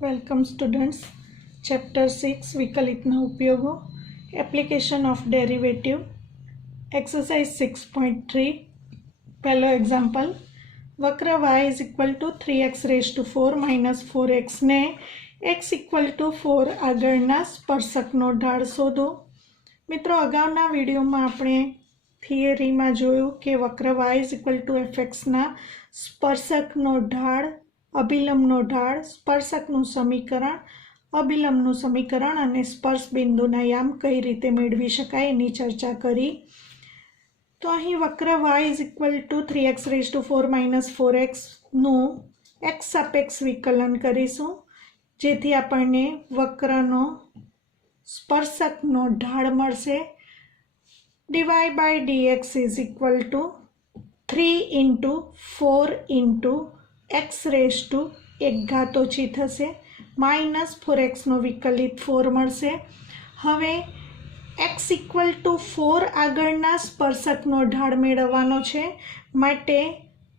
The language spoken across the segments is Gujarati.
Welcome students. चैप्टर 6 विकलितना उपयोगों, एप्लिकेशन ऑफ डेरिवेटिव, एक्सरसाइज 6.3। पहलो एग्जाम्पल, वक्र y is equal to 3x raise to 4 minus 4x ने x इक्वल टू 4 आगळना स्पर्शकनो ढाळ शोधो। मित्रों, अगाउना विडियो में आपणे थियरी में जोयुं कि वक्र y is equal to fx ना स्पर्शकनो ढाळ, अभिलंबनो ढाळ, स्पर्शकनुं समीकरण, अभिलंबनुं समीकरण अने स्पर्श बिंदुना याम कई रीते मेळवी शकाय एनी चर्चा करी। तो अहीं वक्र y is equal to 3x raise to 4 minus 4x નું x સાપેક્ષ વિકલન કરીશું, જેથી આપણને વક્રનો સ્પર્શકનો ઢાળ મળશે। dy by dx is equal to 3 into 4 into x raised to 1 घात ओછી થશે माइनस 4x નો વિકલિત 4 મળશે। હવે x इक्वल टू 4 આગળના સ્પર્શકનો ઢાળ મેળવવાનો છે, માટે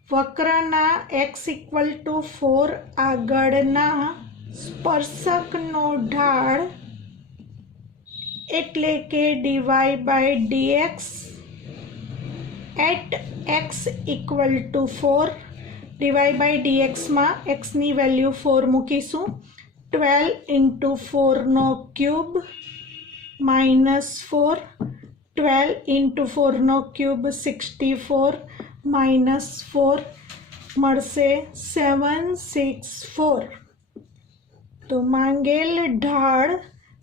વક્રના x इक्वल टू 4 આગળના સ્પર્શકનો ઢાળ એટલે કે dy by dx at x equal to 4 dy by dx में x नी वेल्यू 4 मूकीशू। 12 इंटू 4 नो क्यूब माइनस 4, 12 इंटू 4 नो क्यूब 64 माइनस 4 मळशे 764। तो मांगेल ढाळ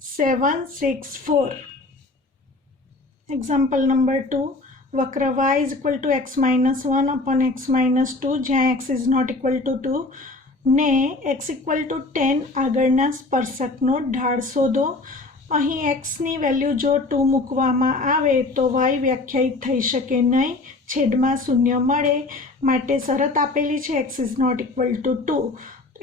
764। एग्जाम्पल नंबर 2, वक्र y is equal to x minus 1 upon x minus 2 ज्यां x is not equal to 2 ने x इक्वल टू 10 आगळना स्पर्शकनो ढाळ शोधो। अहीं x नी वेल्यू जो 2 मूकवामां आवे तो y व्याख्यायित थई शके नहीं, छेदमां शून्य मळे, माटे शरत आपेली छे x is not equal to 2।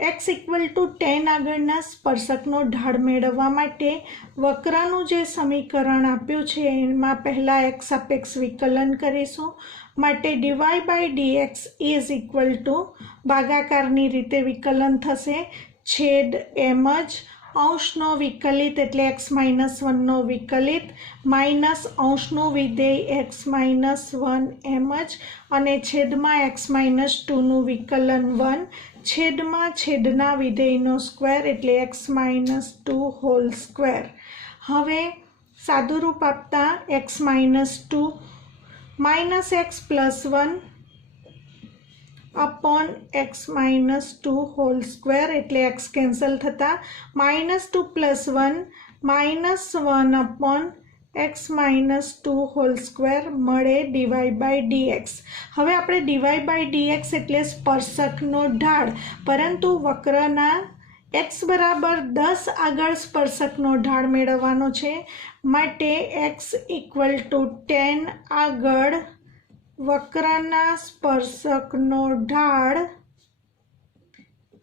x equal to 10 आगळना स्पर्शकनो ढाळ मेळववा माटे वक्रनुं जे समीकरण आप्युं छे एमां पहेला x सापेक्ष विकलन करीशुं। माटे dy by dx is equal to भागाकारनी रीते विकलन थशे, छेद एम ज, अंशनो विकलित एटले x माइनस 1 नो विकलित माइनस अंशनु विधेय x माइनस 1 एम ज अने छेदमां x माइनस 2 नु विकलन 1 छेदमां छेदना विधेयनो स्क्वेर एटले x माइनस 2 होल स्क्वेर। हवे सादुरूप आपता x minus 2 minus x plus 1 upon x minus 2 whole square एटले x कैंसल थता minus 2 plus 1 minus 1 upon x minus 2 whole square मळे dy बाय dx। हवे आपणे dy बाय dx एटले स्पर्शकनो ढाळ, परंतु वक्रना x बराबर 10 आगळ स्पर्शकनो ढाळ मेळवવાનો छे, माटे x इक्वल टू 10 आगळ वक्रना स्पर्शकनो ढाळ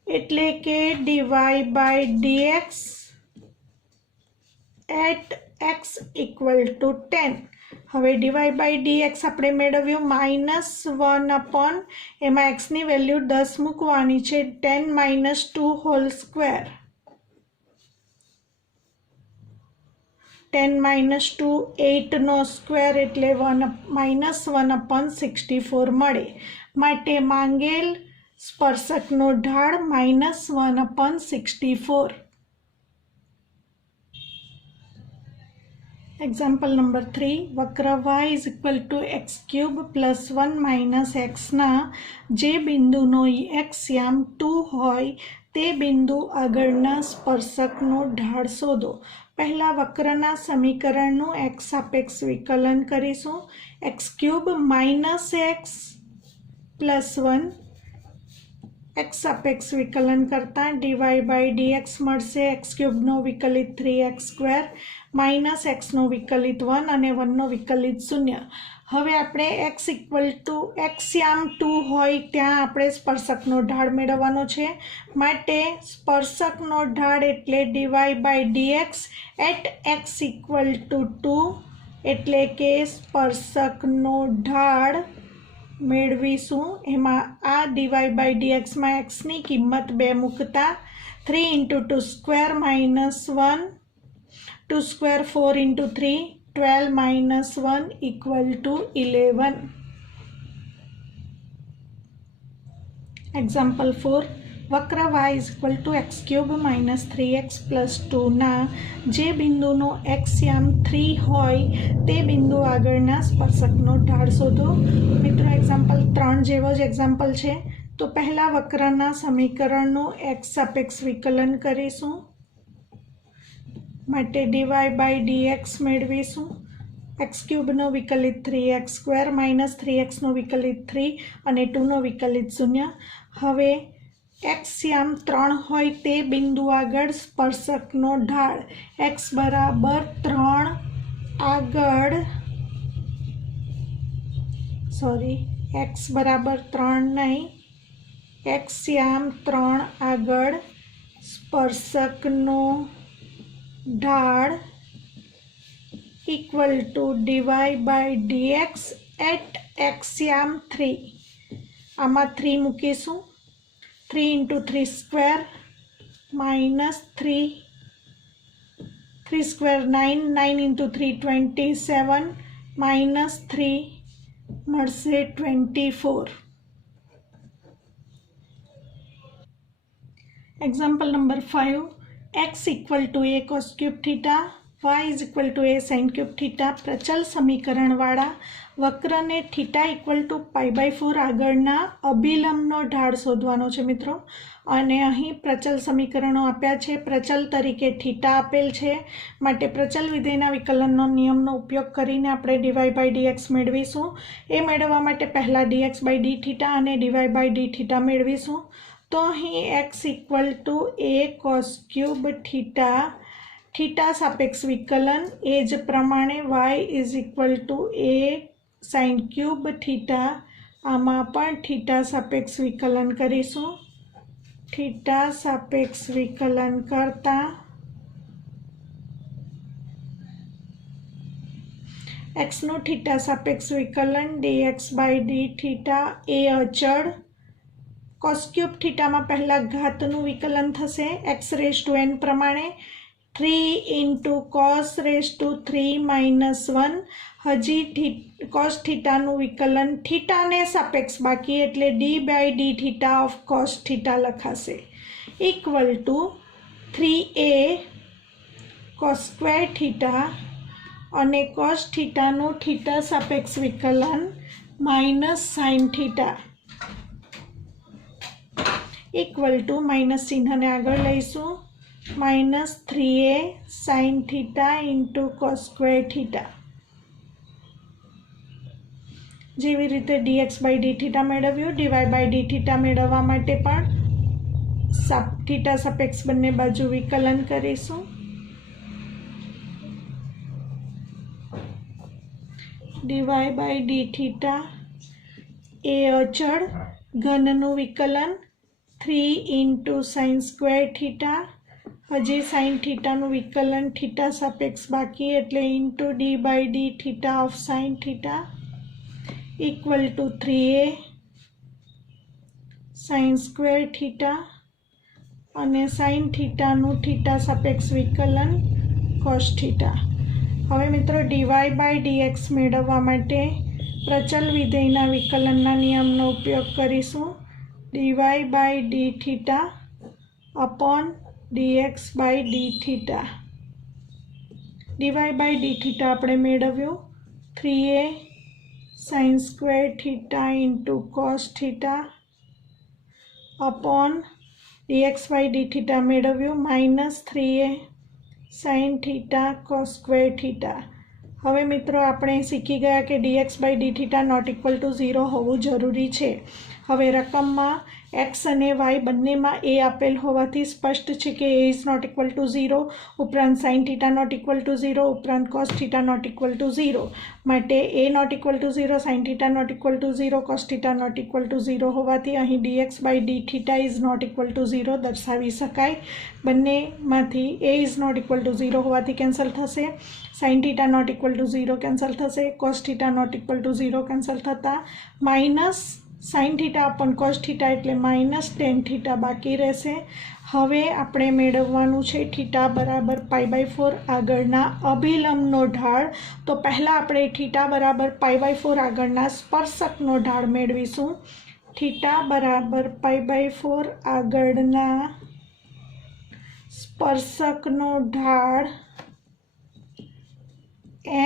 एटले के dy by dx at x equal to 10। हवे dy बाय dx आपणे मेळव्युं माइनस 1 अपॉन एमां x नी वेल्यू 10 मूकवानी छे 10 माइनस 2 होल स्क्वेर। 10 माइनस 2 8 नो स्क्वेर एटले 1 माइनस 1 अपॉन 64 मळे, माटे मांगेल स्पर्शकनो ढाळ माइनस 1 अपॉन 64। एग्जाम्पल नंबर 3, वक्र y is equal to x cube plus 1 minus x ना जे बिंदुनो x याम 2 होय ते बिंदु आगळना स्पर्शकनो ढाळ शोधो। पहला वक्रना समीकरणनुं x सापेक्ष विकलन करीशुं। X cube minus x plus 1 x सापेक्ष विकलन करता dy बाय dx मळशे एक्स क्यूब नो विकलित 3x स्क्वेर माइनस एक्स नो विकलित 1 अने 1 नो विकलित 0। हवे आपणे x इक्वल टू x याम 2 होय त्यां आपणे स्पर्शकनो ढाळ मेळवવાનો छे, माटे स्पर्शकनो ढाळ एटले dy by dx at x equal to 2 एटले के स्पर्शकनो ढाळ મેળવીશું. એમાં આ ડીવાય બાય ડીએક્સમાં એક્સની કિંમત 2 મૂકતા 3 × 2 સ્ક્વેર -1 2 સ્ક્વેર 4 × 3 12 - 1 = 11. એક્ઝામ્પલ 4. વક્ર y = x³ - 3x + 2 ના જે બિંદુનો એક્સયામ 3 હોય તે બિંદુ આગળના સ્પર્શકનો ઢાળ શોધો. મિત્રો એક્ઝામ્પલ 3 જેવો જ એક્ઝામ્પલ છે. તો પહેલા વક્રના સમીકરણનું x સાપેક્ષ વિકલન કરીશું. માટે ડીવાય બાય ડીએક્સ મેળવીશું. x³ વિકલિત 3x² - 3x વિકલિત 3 અને 2 વિકલિત 0. હવે એક્સયામ 3 હોય તે બિંદુ આગળ સ્પર્શકનો ઢાળ x બરાબર 3 આગળ x બરાબર 3 નહીં, એક્સયામ 3 આગળ સ્પર્શકનો ઢાળ = ડીવાય બાય ડીએક્સ એટ એક્સયામ 3. આમાં 3 મૂકીશું. 3 × 3 સ્ક્વેર -3 3 સ્ક્વેર 9 9 × 3 27 -3 મળશે 24. Example number 5. x = a cos³ θ y = a sin³ θ પ્રચલ સમીકરણવાળા વક્રને θ = π/4 આગળના અભિલંબનો ઢાળ શોધવાનો છે મિત્રો. અને અહીં પ્રચલ સમીકરણો આપ્યા છે. પ્રચલ તરીકે θ આપેલ છે, માટે પ્રચલ વિધેયના વિકલનનો નિયમનો ઉપયોગ કરીને આપણે ડીવાય બાય ડીએક્સ મેળવીશું. એ મેળવવા માટે પહેલાં dx બાય dθ અને dy બાય dθ મેળવીશું. તો અહીં x = a cos³ θ સાપેક્ષ વિકલન, એ જ પ્રમાણે y = a sin³ θ. આમાં પણ θ સાપેક્ષ વિકલન કરીશું. θ સાપેક્ષ વિકલન કરતા xનું θ સાપેક્ષ વિકલન dx બાય dθ એ અચળ. cos³ θમાં પહેલાં ઘાતનું વિકલન થશે x⁻n પ્રમાણે. 3 × cos⁻³ - 1. હજી cos θનું વિકલન θને સાપેક્ષ બાકી, એટલે d by dθ of cos θ લખાશે = 3a cos² θ અને cos θનું θ સાપેક્ષ વિકલન -sin θ = ચિહ્નને આગળ લઈશું -3a sin θ × cos²θ. જેવી રીતે dx બાય dθ મેળવ્યું, dy બાય dθ મેળવવા માટે પણ θ સાપેક્ષ બંને બાજુ વિકલન કરીશું. dy બાય dθ એ અચળ. ઘનનું વિકલન 3 × sin²θ. હજી sin θનું વિકલન θ સાપેક્ષ બાકી, એટલે × d by dθ of sin θ = 3a sin² θ અને sin θનું θ સાપેક્ષ વિકલન cos θ. હવે મિત્રો dy બાય dx મેળવવા માટે પ્રચલ વિધેયના વિકલનના નિયમનો ઉપયોગ કરીશું. dy by dθ upon dx by dθ. dy by dθ આપણે મેળવ્યું 3a sin² × cos θ upon dx by dθ મેળવ્યું -3a sin θ cos²θ. હવે મિત્રો આપણે શીખી ગયા કે dx બાય dθ ≠ 0 હોવું જરૂરી છે. હવે રકમમાં x અને y બંનેમાં a આપેલ હોવાથી સ્પષ્ટ છે કે a is not equal to 0, ઉપરાંત sine theta not equal to 0, ઉપરાંત cos theta not equal to 0. માટે a not equal to 0, sine theta not equal to 0, cos theta not equal to 0 હોવાથી અહીં dx by d theta is not equal to 0 દર્શાવી શકાય. બંનેમાંથી a is not equal to 0 હોવાથી કેન્સલ થશે, sine theta not equal to 0 cancel થશે, cos theta not equal to 0 cancel થતાં minus sine theta upon cos theta એટલે માઇનસ ટેન થીટા બાકી રહેશે. હવે આપણે મેળવવાનું છે થીટા બરાબર π/4 આગળના અભિલંબનો ઢાળ. તો પહેલાં આપણે થીટા બરાબર π/4 આગળના સ્પર્શકનો ઢાળ મેળવીશું. થીટા બરાબર π/4 આગળના સ્પર્શકનો ઢાળ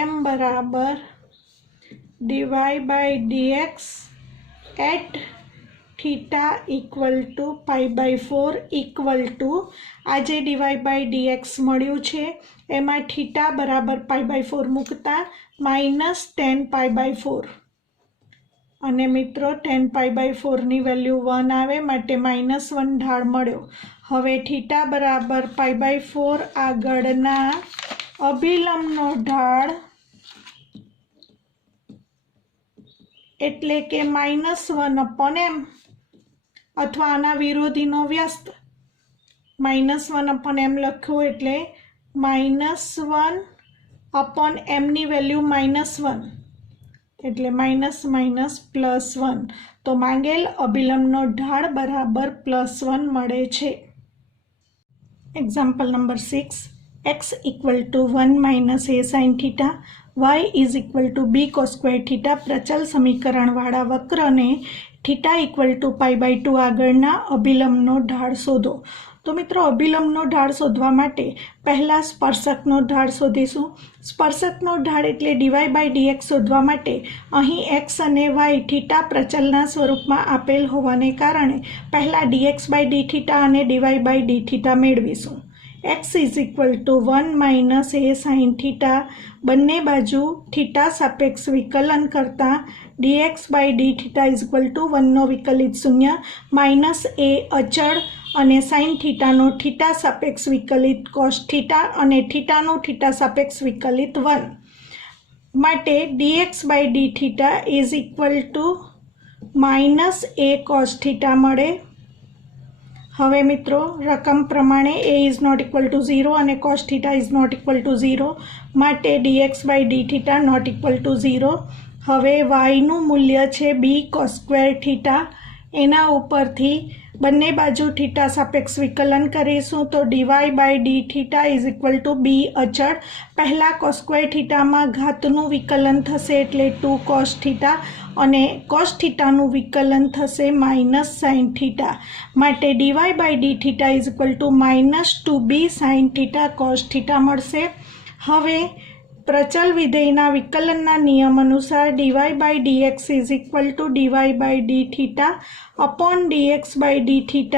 m બરાબર dy/dx at theta equal to π/4 equal to આ જે dy/dx મળ્યું છે એમાં થીટા બરાબર π/4 મૂકતા -10 π/4 અને મિત્રો 10 π/4ની વેલ્યુ 1 આવે માટે -1 ઢાળ મળ્યો. હવે થીટા બરાબર π/4 આગળના અભિલંબનો ઢાળ એટલે કે -1/m અથવા આના વિરોધીનો વ્યસ્ત -1/m લખ્યો એટલે -1/m ની વેલ્યુ -1 એટલે --+1. તો માંગેલ અભિલંબનો ઢાળ બરાબર +1 મળે છે. Example number 6. x equal to 1 - a sin θ, y is equal to b cos square θ પ્રચલ સમીકરણવાળા વક્રને θ ઇક્વલ ટુ π/2 આગળના અભિલંબનો ઢાળ શોધો. તો મિત્રો અભિલંબનો ઢાળ શોધવા માટે પહેલાં સ્પર્શકનો ઢાળ શોધીશું. સ્પર્શકનો ઢાળ એટલે dy/dx શોધવા માટે અહીં x અને y θ પ્રચલના સ્વરૂપમાં આપેલ હોવાને કારણે પહેલાં dx/dθ અને dy/dθ મેળવીશું. x is equal to 1 - a sin θ, બંને બાજુ θ સાપેક્ષ વિકલન કરતાં dx/dθ ઇઝ ઇક્વલ ટુ 1નો વિકલિત 0, -a અચળ અને sin θનો θ સાપેક્ષ વિકલિત cos θ અને θનું θ સાપેક્ષ વિકલિત 1 માટે dx/dθ is equal to -a cos θ મળે. હવે મિત્રો રકમ પ્રમાણે a is not equal to 0 અને cos θ is not equal to 0 માટે dx/dθ નોટ ઇક્વલ ટુ 0. હવે yનું મૂલ્ય છે b cos સ્ક્વેર θ, એના ઉપરથી બંને બાજુ θ સાપેક્ષ વિકલન કરીશું તો dy/dθ is equal to b અચળ. પહેલાં cos સ્ક્વેર θમાં ઘાતનું વિકલન થશે એટલે 2 cos θ અને cos θનું વિકલન થશે -sin θ માટે dy/dθ is equal two -2b sin θ cos θ મળશે. હવે પ્રચલ વિધેયના વિકલનના નિયમ અનુસાર dy/dx is equal two dy/dθ upon dx/dθ,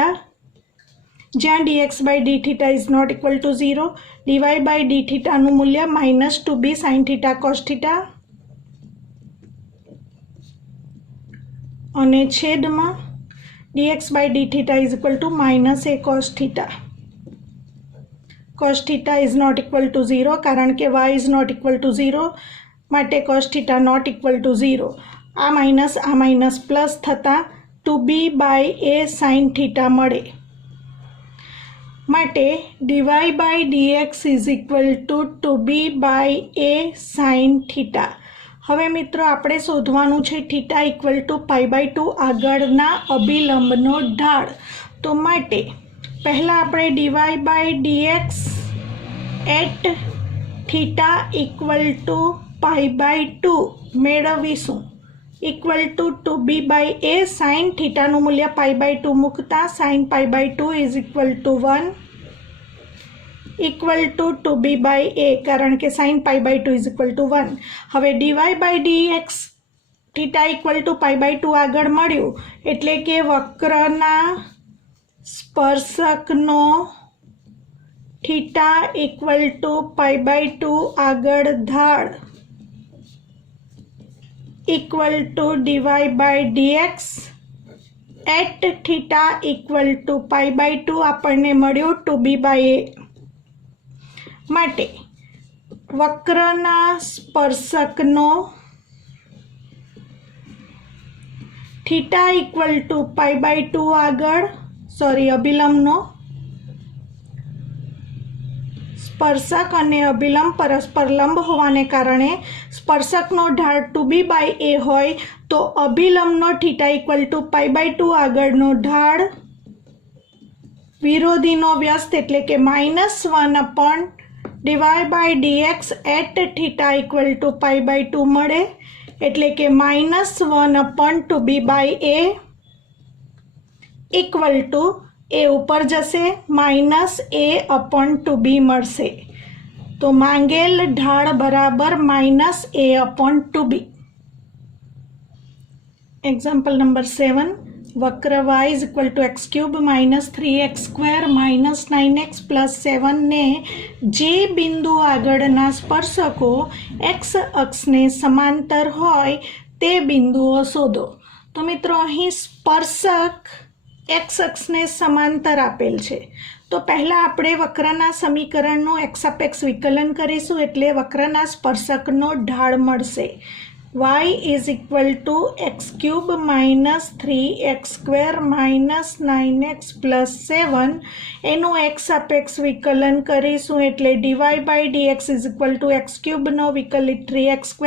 જ્યાં dx/dθ is not equal to 0, dy/dθનું મૂલ્ય -2b sin θ cos θ અને છેદમાં dx/dθ is equal to -a cos θ. cos θ is not equal to 0 કારણ કે y is not equal to 0 માટે cos θ નોટ ઇક્વલ ટુ 0. આ માઇનસ પ્લસ થતાં 2b/a sin θ મળે માટે dy/dx is equal to 2b/a sin θ. હવે મિત્રો આપણે શોધવાનું છે θ ઇક્વલ ટુ π/2 આગળના અભિલંબનો ઢાળ. તો માટે પહેલાં આપણે dy/dx એટ θ ઇક્વલ ટુ π/2 મેળવીશું ઇક્વલ ટુ 2b/a sin θનું મૂલ્ય π/2 મૂકતા sin π/2 is equal to 1 equal to 2b/a કારણ કે sin π/2 ઇઝ ઇક્વલ ટુ 1. હવે dy/dx θ ઇક્વલ ટુ π/2 આગળ મળ્યું એટલે કે વક્રના સ્પર્શકનો θ ઇક્વલ ટુ π/2 આગળ ઢાળ equal to dy/dx at theta equal to π/2 આપણને મળ્યું 2b/a માટે વક્રના સ્પર્શકનો થીટા ઇક્વલ ટુ π/2 આગળ અભિલંબનો સ્પર્શક અને અભિલંબ પરસ્પર લંબ હોવાને કારણે સ્પર્શકનો ઢાળ 2b/a હોય તો અભિલંબનો થીટા ઇક્વલ ટુ π/2 આગળનો ઢાળ વિરોધીનો વ્યસ્ત એટલે કે -1/dy/dx at theta equal to π/2 મળે એટલે કે -1/2b/a ઇક્વલ ટુ એ ઉપર જશે -a/2b મળશે. તો માંગેલ ઢાળ બરાબર -a/2b. Example number 7. વક્ર y is equal two x³ -3x² -9x + 7 ને જે બિંદુ આગળના સ્પર્શકો x અક્ષને સમાંતર હોય તે બિંદુઓ શોધો. તો મિત્રો અહીં સ્પર્શક x અક્ષને સમાંતર આપેલ છે. તો પહેલાં આપણે વક્રના સમીકરણનું x સાપેક્ષ વિકલન કરીશું એટલે વક્રના સ્પર્શકનો ઢાળ મળશે. y is equal two x³ -3x² -9x + 7 એનું x સાપેક્ષ વિકલન કરીશું એટલે dy/dx is equal two x³ નો વિકલિત 3x²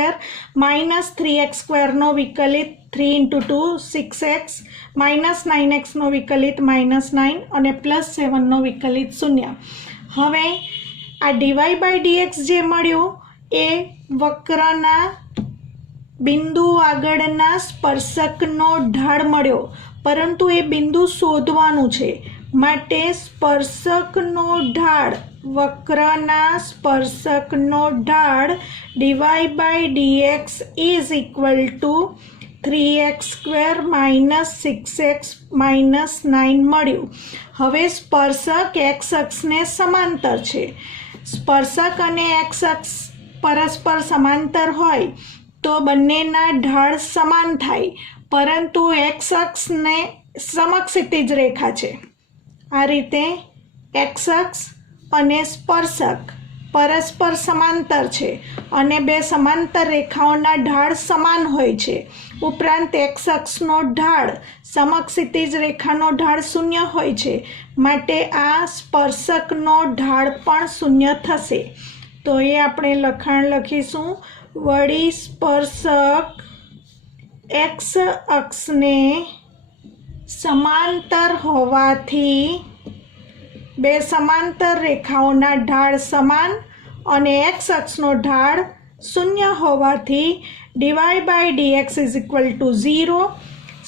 -3x² નો વિકલિત 3 × 2 6x -9x નો વિકલિત -9 અને +7 નો વિકલિત 0. હવે આ dy/dx જે મળ્યું એ વક્રના બિંદુ આગળના સ્પર્શકનો ઢાળ મળ્યો, પરંતુ એ બિંદુ શોધવાનું છે માટે સ્પર્શકનો ઢાળ વક્રના સ્પર્શકનો ઢાળ dy/dx is equal two 3x² -6x -9 મળ્યું. હવે સ્પર્શક x અક્ષને સમાંતર છે. સ્પર્શક અને x અક્ષ પરસ્પર સમાંતર હોય તો બંનેના ઢાળ સમાન થાય, પરંતુ x અક્ષને સમક્ષિતિજ રેખા છે. આ રીતે x અક્ષ અને સ્પર્શક પરસ્પર સમાંતર છે અને બે સમાંતર રેખાઓના ઢાળ સમાન હોય છે. ઉપરાંત x અક્ષનો ઢાળ સમક્ષિતિજ રેખાનો ઢાળ 0 હોય છે માટે આ સ્પર્શકનો ઢાળ પણ 0 થશે. તો એ આપણે લખાણ લખીશું. વળી સ્પર્શક x અક્ષને સમાંતર હોવાથી બે સમાંતર રેખાઓના ઢાળ સમાન અને x અક્ષનો ઢાળ 0 હોવાથી dy/dx ઇઝ ઇક્વલ ટુ 0.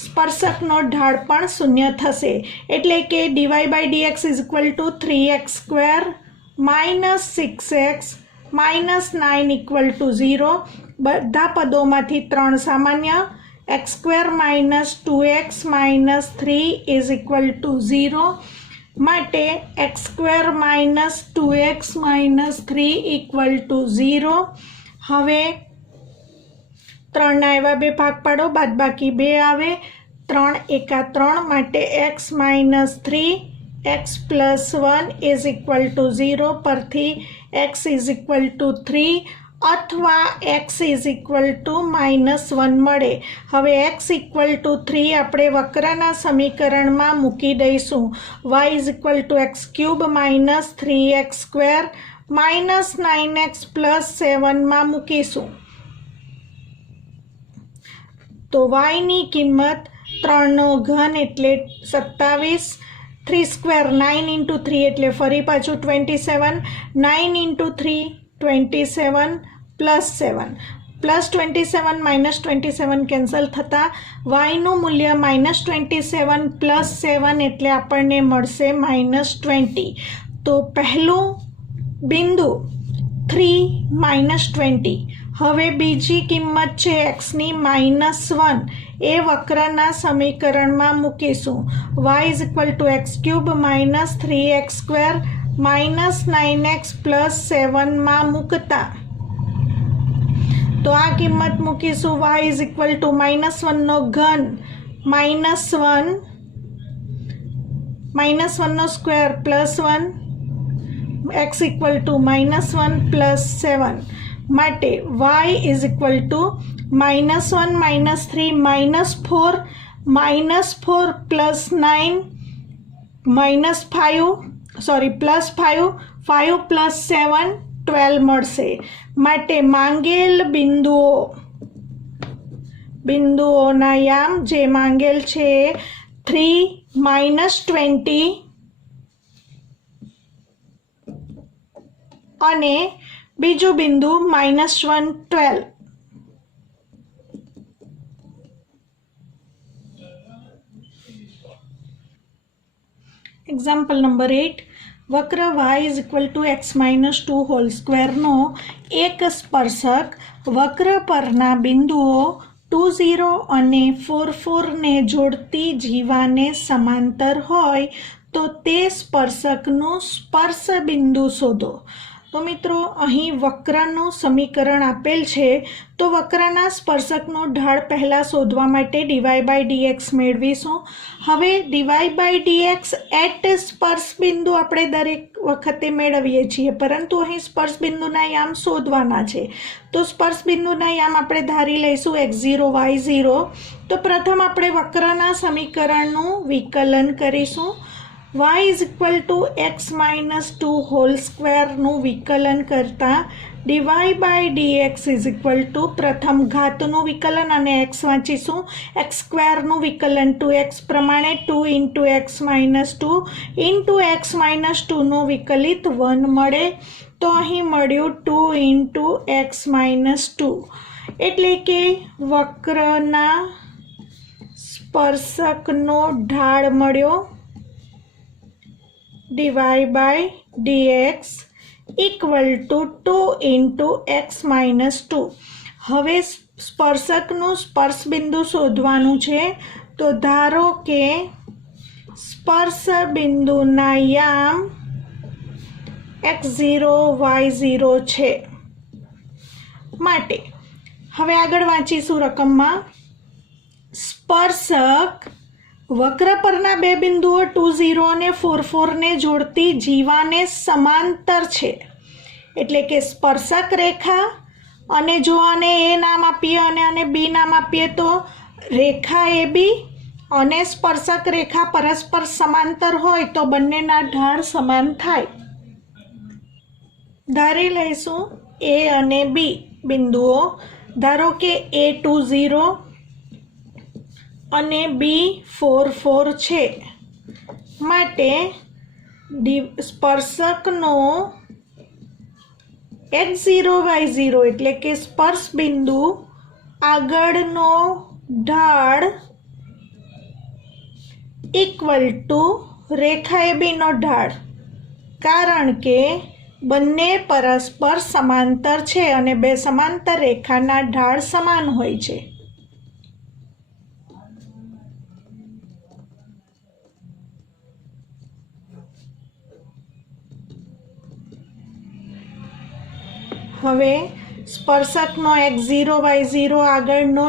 સ્પર્શકનો ઢાળ પણ 0 થશે એટલે કે dy/dx is equal two 3x² -6x -9 equal to 0. બધા પદોમાંથી 3 સામાન્ય. x² -2x -3 is equal to 0 માટે x² -2x -3 ઇક્વલ ટુ 0. હવે 3ના એવા બે ભાગ પાડો, બાદબાકી 2 આવે. 3 એકા 3 માટે x -3 x + 1 is equal to 0 પરથી x ઇઝ ઇક્વલ ટુ 3 અથવા x ઇઝ ઇક્વલ ટુ -1 મળે. હવે x ઇક્વલ ટુ 3 આપણે વક્રના સમીકરણમાં મૂકી દઈશું. y is equal two x³ -3x² -9x + 7 માં મૂકીશું. તો yની કિંમત 3નો ઘન એટલે 27, 3² 9 × 3 એટલે ફરી પાછું 27, 9 × 3 27 +7 +27 -27 કેન્સલ થતાં yનું મૂલ્ય -27 +7 એટલે આપણને મળશે -20. તો પહેલું બિંદુ 3 -20. હવે બીજી કિંમત છે xની -1 એ વક્રના સમીકરણમાં મૂકીશું. y is equal two x³ -3x² -9x + 7 માં મૂકતા તો આ કિંમત મૂકીશું. y ઇઝ ઇક્વલ ટુ -1 નો ઘન -1 -1 स्क्वेर +1 x इक्वल टू -1 +7 माटे y इज इक्वल टू -1 -3 -4 -4 +9 +5 5 +7 12 મળશે માટે માંગેલ બિંદુઓના યામ જે માંગેલ છે 3 -20 અને બીજું બિંદુ -1 12. એક્ઝામ્પલ નંબર 8 વક્ર y is equal to x -2 whole સ્ક્વેરનો એક સ્પર્શક વક્ર પરના બિંદુઓ 2 0 અને 4 4 ને જોડતી જીવાને સમાંતર હોય તો તે સ્પર્શકનું સ્પર્શ બિંદુ શોધો. તો મિત્રો અહીં વક્રનું સમીકરણ આપેલ છે તો વક્રના સ્પર્શકનો ઢાળ પહેલાં શોધવા માટે dy/dx મેળવીશું. હવે dy/dx એટ સ્પર્શ બિંદુ આપણે દરેક વખતે મેળવીએ છીએ પરંતુ અહીં સ્પર્શ બિંદુના યામ શોધવાના છે તો સ્પર્શ બિંદુના યામ આપણે ધારી લઈશું x0 y0. તો પ્રથમ આપણે વક્રના સમીકરણનું વિકલન કરીશું. y is equal to x -2 whole સ્ક્વેરનું વિકલન કરતાં dy/dx ઇઝ ઇક્વલ ટુ પ્રથમ ઘાતનું વિકલન અને x વાંચીશું x સ્ક્વેરનું વિકલન 2x પ્રમાણે 2 × x -2 × x -2નું વિકલિત 1 મળે તો અહીં મળ્યું 2 × x -2 એટલે કે વક્રના સ્પર્શકનો ઢાળ મળ્યો dy/dx ઇક્વલ ટુ 2 × x -2. હવે સ્પર્શકનું સ્પર્શ બિંદુ શોધવાનું છે તો ધારો કે સ્પર્શ બિંદુના યામ x0 y0 છે માટે હવે આગળ વાંચીશું રકમમાં સ્પર્શક વક્ર પરના બે બિંદુઓ 2 0 અને 4 4 ને જોડતી જીવાને સમાંતર છે એટલે કે સ્પર્શક રેખા અને જો આને એ નામ આપીએ અને આને બી નામ આપીએ તો રેખા AB અને સ્પર્શક રેખા પરસ્પર સમાંતર હોય તો બંનેના ઢાળ સમાન થાય. ધારી લઈશું A અને B બિંદુઓ. ધારો કે A 2 0 અને B 4 4 છે માટે સ્પર્શકનો x0 y0 એટલે કે સ્પર્શ બિંદુ આગળનો ઢાળ ઇક્વલ ટુ રેખા ABનો ઢાળ કારણ કે બંને પરસ્પર સમાંતર છે અને બે સમાંતર રેખાના ઢાળ સમાન હોય છે. હવે સ્પર્શકનો x0 y0 આગળનો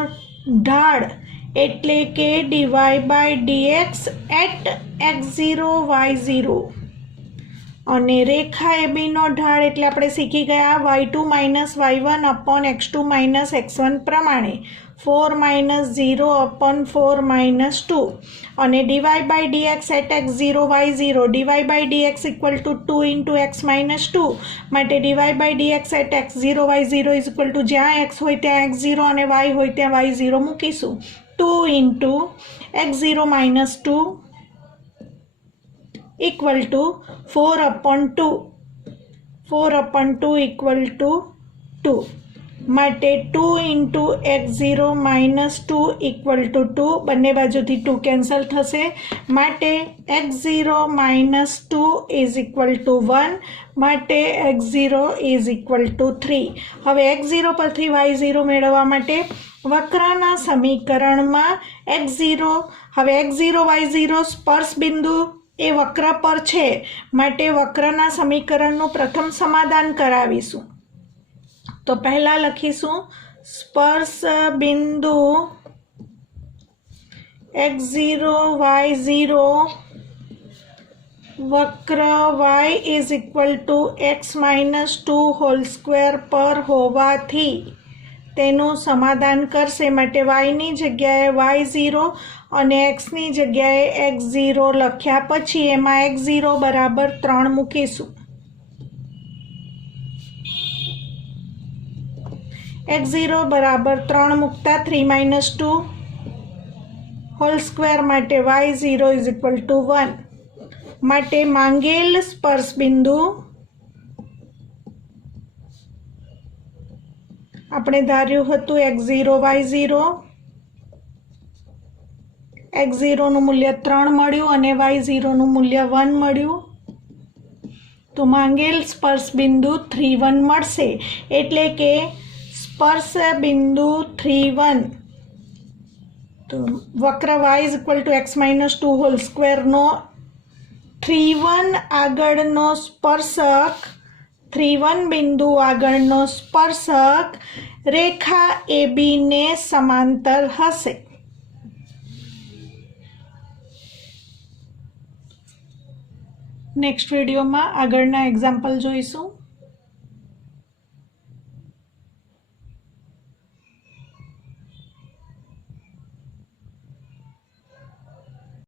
ઢાળ એટલે કે dy/dx એટ x0 y0 અને રેખા ABનો ઢાળ એટલે આપણે શીખી ગયા y2 - y1 upon x2 - x1 પ્રમાણે 4 - 0 upon 4 - 2 અને dy/dx at x0 y0 dy/dx equal to 2 × x -2 માટે dy/dx at x0 y0 is equal to જ્યાં x હોય ત્યાં x0 અને y હોય ત્યાં y0 મૂકીશું 2 × x0 -2 equal to 4/2 equal to 2 માટે 2 × x0 -2 ઇક્વલ ટુ 2 બંને બાજુથી 2 કેન્સલ થશે માટે x0 -2 ઇઝ ઇક્વલ ટુ 1 માટે x0 ઇઝ ઇક્વલ ટુ 3. હવે x0 પરથી y0 મેળવવા માટે વક્રના સમીકરણમાં x0 y0 સ્પર્શ બિંદુ એ વક્ર પર છે માટે વક્રના સમીકરણનું પ્રથમ સમાધાન કરાવીશું. તો પહેલાં લખીશું સ્પર્શ બિંદુ x0 y0 વક્ર y is equal two x-2 પર હોવાથી તેનું સમાધાન કરશે. માટે yની જગ્યાએ y0 અને xની જગ્યાએ x0 લખ્યા પછી એમાં x0 બરાબર 3 મૂકીશું. x0 બરાબર 3 મૂકતા 3-2 માટે y0 ઇઝ ઇક્વલ ટુ 1. માટે માંગેલ સ્પર્શ બિંદુ આપણે ધાર્યું હતું x0 y0. x0નું મૂલ્ય 3 મળ્યું અને y0નું મૂલ્ય 1 મળ્યું. તો માંગેલ સ્પર્શ બિંદુ 3 1 મળશે. એટલે કે સ્પર્શ બિંદુ 3 1 તો વક્ર y is equal two x-2 નો 3 1 આગળનો સ્પર્શક 3 1 બિંદુ આગળનો સ્પર્શક રેખા AB ને સમાંતર હશે. નેક્સ્ટ વિડીયોમાં આગળના એક્ઝામ્પલ જોઈશું.